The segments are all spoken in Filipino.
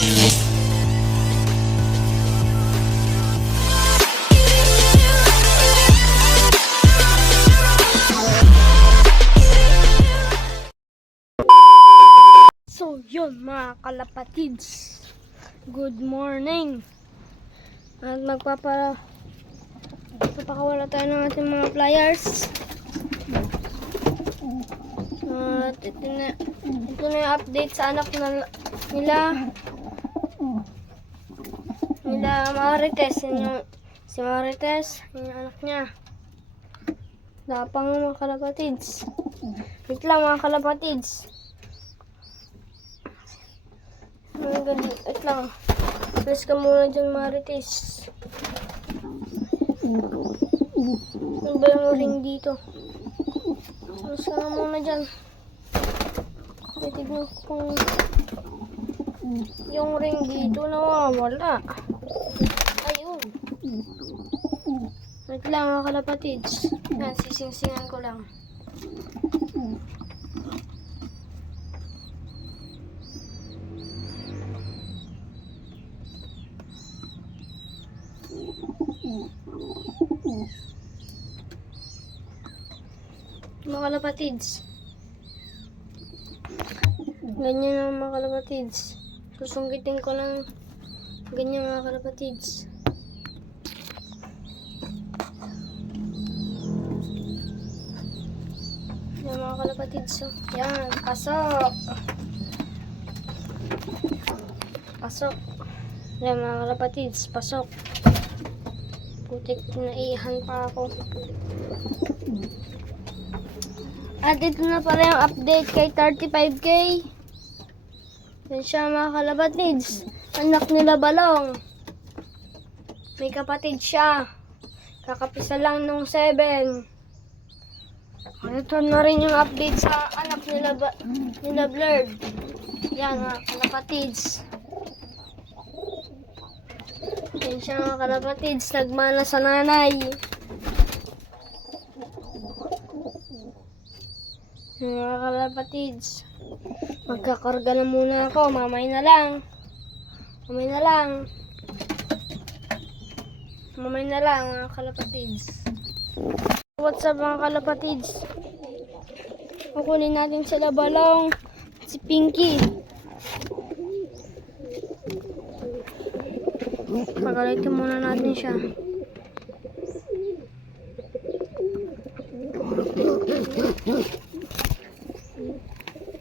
So yun mga kalapatids, good morning. At magpapakawala tayo ng ating mga pliers. At ito na yung update sa anak nila Marites. Si Marites, yung anak niya. Lapang mga kalapatids. Wait lang mga kalapatids. Wait lang. Press ka muna dyan, Marites. Ano ba yung ring dito? Press ka na muna dyan. Tignan ko kung yung ring dito nawawala. Ayun. Wait lang mga kalapatids. Yan, sising-singan ko lang. Mga kalapatids, ganyan na mga kalapatids. Susungkitin ko lang ganyan mga kalapatids. Yan mga kalapatids. So, yan, pasok. Pasok. Yan mga kalapatids, pasok. Putik, naihan pa ako. At ito na pala yung update kay 35K. Yan siya mga kalapatids. Anak nila Balong. May kapatid siya. Kakapisa lang nung 7. Ito na rin yung update sa anak nila Blurred. Yan mga kalapatids. Yan siya mga kalapatids. Nagmana sa nanay. Mga kalapatids, magkakarga na muna ako. Mamay na lang mga kalapatids. What's up mga kalapatids? Kukunin natin sila Balong, si Pinky. Pagalitin muna natin siya.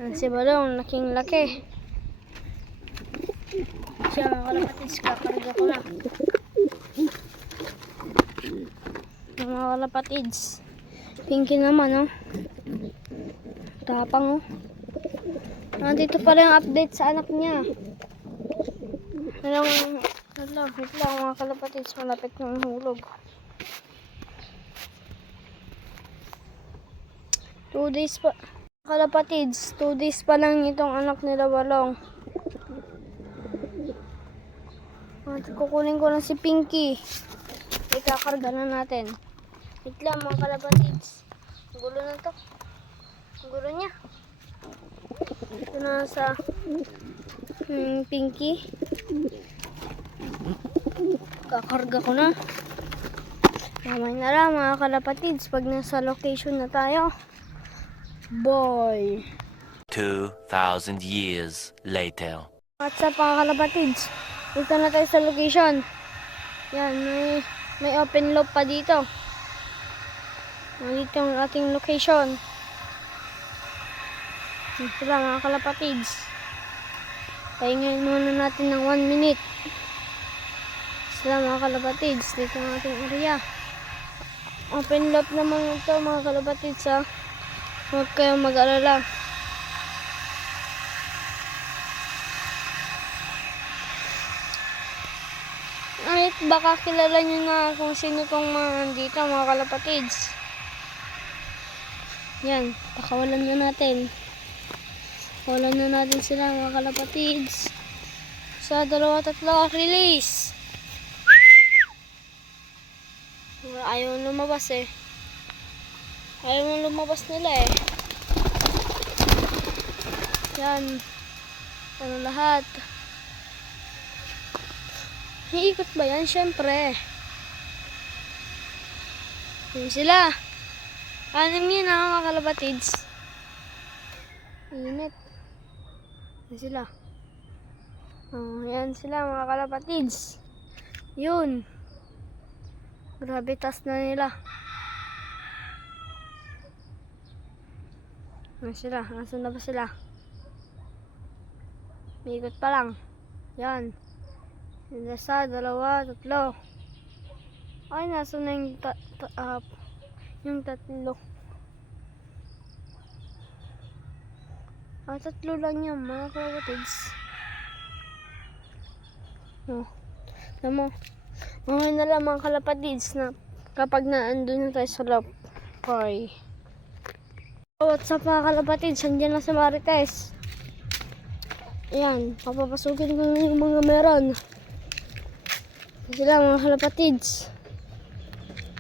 Si Balong, laking laki. Siya mga kalapatids, kakarga ko na. Mga kalapatids, Pinky naman, oh. Tapang, oh. Nandito pala yung update sa anak niya. Wait lang mga kalapatids, malapit ng hulog. 2 days pa. Kalapatids, 2 days pa lang itong anak nila Balong. At kukunin ko na si Pinky. Ikakarga na natin. Wait lang mga kalapatids. Gulo na to. Gulo niya. Ito na sa Pinky. Kakarga ko na. Mamay na lang mga kalapatids pag nasa location na tayo. Boy. 2,000 years later. What's up mga kalapatids? Dito na tayo sa location. Yan, may open loop pa dito. Nandito ang ating location. Dito lang mga kalapatids. Pahingayin muna natin ng 1 minute. Sila mga kalapatids. Dito ang ating area. Open loop naman ito mga kalapatids, ha. Huwag kayong mag-alala. Ay, baka kilala nyo na kung sino tong mga nandito mga kalapatids. Yan, pakawalan na natin. Pakawalan na natin sila mga kalapatids. Sa 2-3, release! Ayaw lumabas eh. Ayaw lumabas nila eh. Yan. Ano lahat. Iikot ba yan? Siyempre. Yan sila. Anim yun mga kalapatids. Init. Yan sila. Oh, yan sila mga kalapatids. Yun. Grabe, tas na nila. Yan sila. Nasaan na ba sila? Ikot pa lang. Yan. Isa, dalawa, tatlo. Ay, nasa na yung tatlo. Tatlo lang yan, mga kalapatids. Oh. Alam mo, okay na lang mga kalapatids na kapag naandun na tayo sa loob. Okay. What's up mga kalapatids? Andiyan na sa Marites. Ayan, papapasukin ko yung mga meron. Sila mga kalapatids.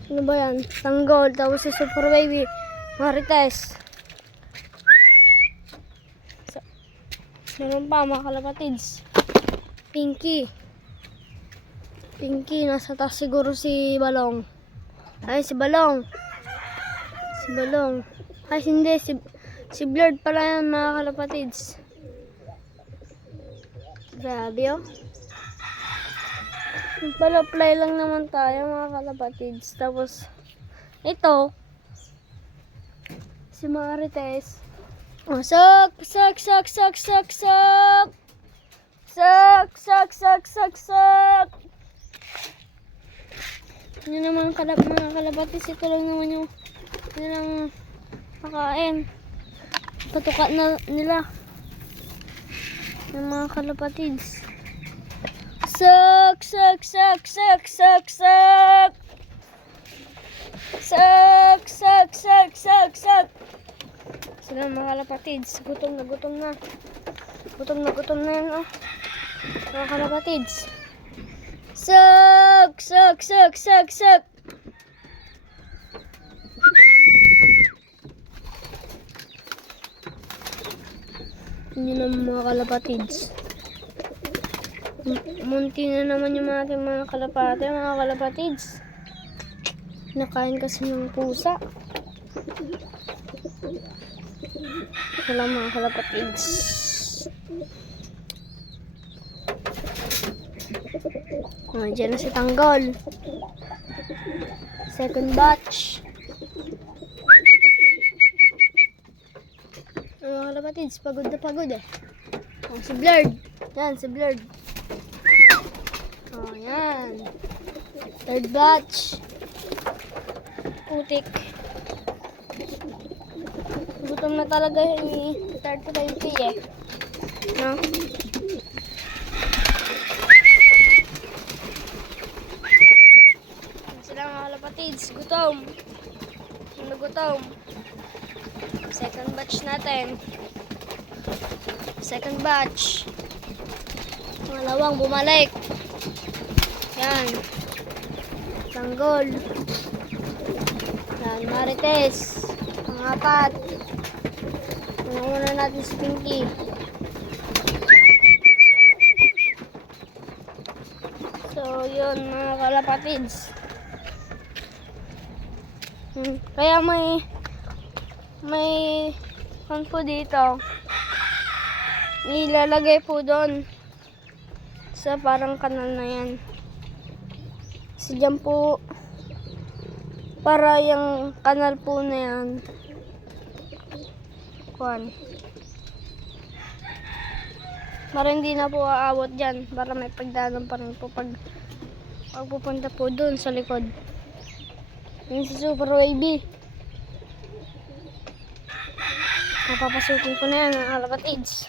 Ano ba yan? Tanggol, tapos si Super Baby Marites. Meron pa mga kalapatids. Pinky. Pinky, nasa taas siguro si Balong. Ay, si Balong. Si Balong. Ay, hindi. Si Blurred pala yan mga kalapatids. Grabe oh. Nagpala-apply lang naman tayo mga kalapatids. Tapos, ito, si Marites. Oh, sak! Yun naman mga kalapatids. Ito lang naman yung nilang pakain. Patuka na nila. Yung mga kalapatids. Sak! Sila mga kalapatids. Gutom na. Gutom na yan oh. Mga kalapatids. Sak! Hindi naman mga kalapatids. Munti na naman yung ating mga kalapatids. Nakain kasi ng pusa. Wala mga kalapatids. Diyan na si Tanggol. Second batch. Mga kalapatids, pagod na pagod eh. Oh, si Blurred. Yan, si Blurred. Oh, yan. Third batch. Putik. Gutom na talaga yung 30 eh. No? Sila mga kalapatids. Gutom. Gutom. Second batch natin. Second batch. Pangalawang bumalik. Yan. Tanggol. Yan. Marites. Pangapat. Una natin si Pinky. So, yun mga kalapatids. Kaya may po dito. Ilalagay po doon sa parang kanal na yan. So dyan po para yung kanal po na yan para hindi na po aabot dyan, para may pagdaanan pa rin po pag pupunta po doon sa likod. Yung si Super Baby. Napapasukin ko na yan ang kalapatids.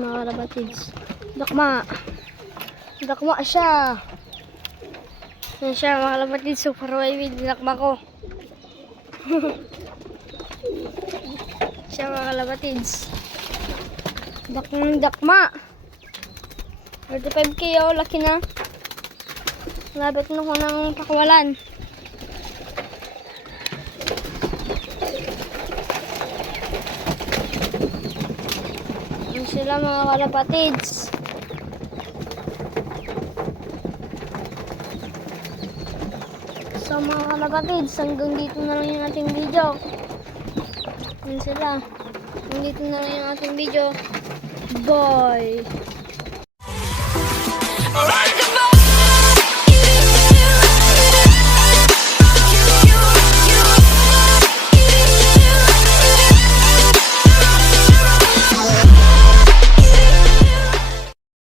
Mga kalapatids. Dakma siya. Yan siya mga kalapatids. Super Baby. Dinakma ko. Siya mga kalapatids. Dakmang dakma. 35k oh, laki na. Labot na ko ng pakawalan. Yan sila mga kalapatids. So mga kalapatids, hanggang dito na lang yung ating video. Yan sila. Hanggang dito na lang yung ating video. Bye!